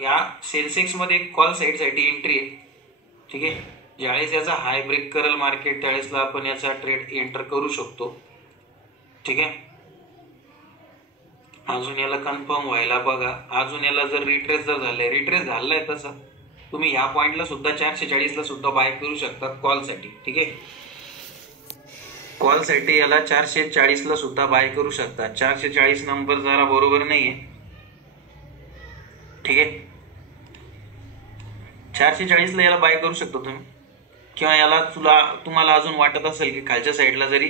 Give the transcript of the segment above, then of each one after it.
या सेन्सेक्स मध्ये call side साठी एंट्री आहे. ठीक आहे, ज्यावेळेस याचा हाय ब्रेक करेल मार्केट त्यावेळेसला आपण याचा ट्रेड एंटर करू शकतो. ठीक आहे, अजून याला कन्फर्म व्हायला बघा. अजून याला जर रिट्रेस झालाय तसा तुम्ही ह्या पॉइंटला सुद्धा 440 ला सुद्धा बाय करू शकता कॉल साठी. ठीक आहे, कॉल साठी याला 440 ला सुद्धा बाय करू शकता. 440 नंबर जरा बरोबर नाहीये. ठीक आहे, 440 ला याला बाय करू शकतो तुम्ही, किंवा याला तुम्हाला अजून वाटत असेल की खालच्या साईडला जरी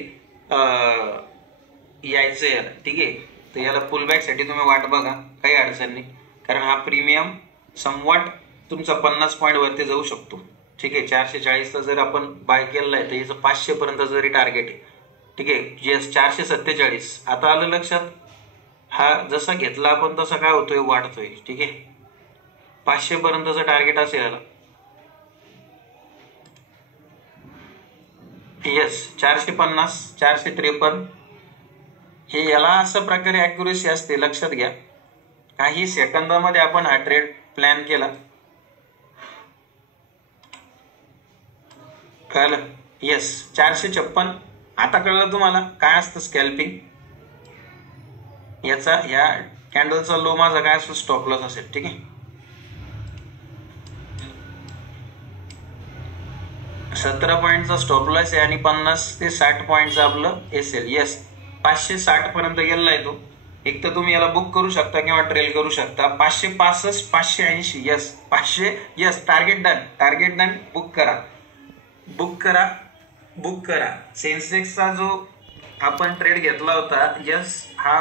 यायचं याला. ठीक आहे, तर याला पुल बॅक साठी तुम्ही वाट बघा, काही अडचण नाही, कारण हा प्रीमियम समवॉट तुमचा 50 पॉईंट वरती जाऊ शकतो. ठीक आहे, 440 ला जर आपण बाय केलेला आहे तर याचं 500 पर्यंत जरी टार्गेट आहे. ठीक आहे, 447 आता आलं लक्षात. हा जसा घेतला आपण तसा काय होतोय, वाढतोय. ठीक आहे, 500 पर्यंतचं टार्गेट असेल याला. येस, 450 453 हे याला अशा प्रकारे ऍक्युरेसी असते, लक्षात घ्या. काही सेकंदामध्ये आपण हा ट्रेड प्लॅन केला, कळलं. येस, 456 आता कळलं तुम्हाला काय असतं स्कॅल्पिंग. याचा ह्या कॅन्डलचा लो माझा काय असतो, स्टॉप लॉस असेल. ठीक आहे, 17 पॉईंटचा स्टॉप लॉस आहे आणि 50 ते 60 पॉईंटचा आपलं एसएल. येस, 560 पर्यंत गेलेला आहे तो. एक तर तुम्ही याला बुक करू शकता किंवा ट्रेल करू शकता. 565 580 yes 500 yes. Target done. Book करा. सेन्सेक्सचा जो आपण ट्रेड घेतला होता, यस, हा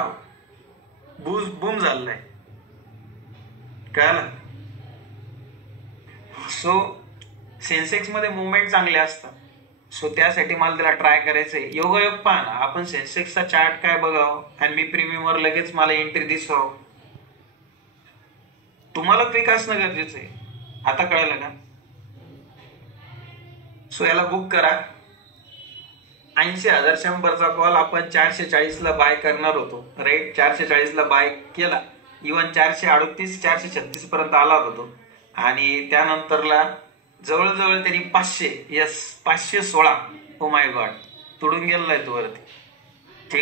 बूम झालेला आहे, कळलं. सो सेन्सेक्स मध्ये मुवमेंट चांगले असतात, सो त्यासाठी मला त्याला ट्राय करायचंय. योगायोग पहा ना, आपण सेन्सेक्सचा चार्ट काय बघावं आणि मी प्रीमियम वर लगेच मला एंट्री दिसावं. तुम्हाला क्विक असणं गरजेचं आहे. आता कळलं का. सो याला बुक करा. 80,100चा कॉल आपण 440 ला बाय करणार होतो, राईट. 440 ला बाय केला, इव्हन 438 436 पर्यंत आला होतो, आणि त्यानंतरला जवळजवळ त्यांनी 500 येस 516 ओ माय गॉड तोडून गेलेला आहे तो वरती.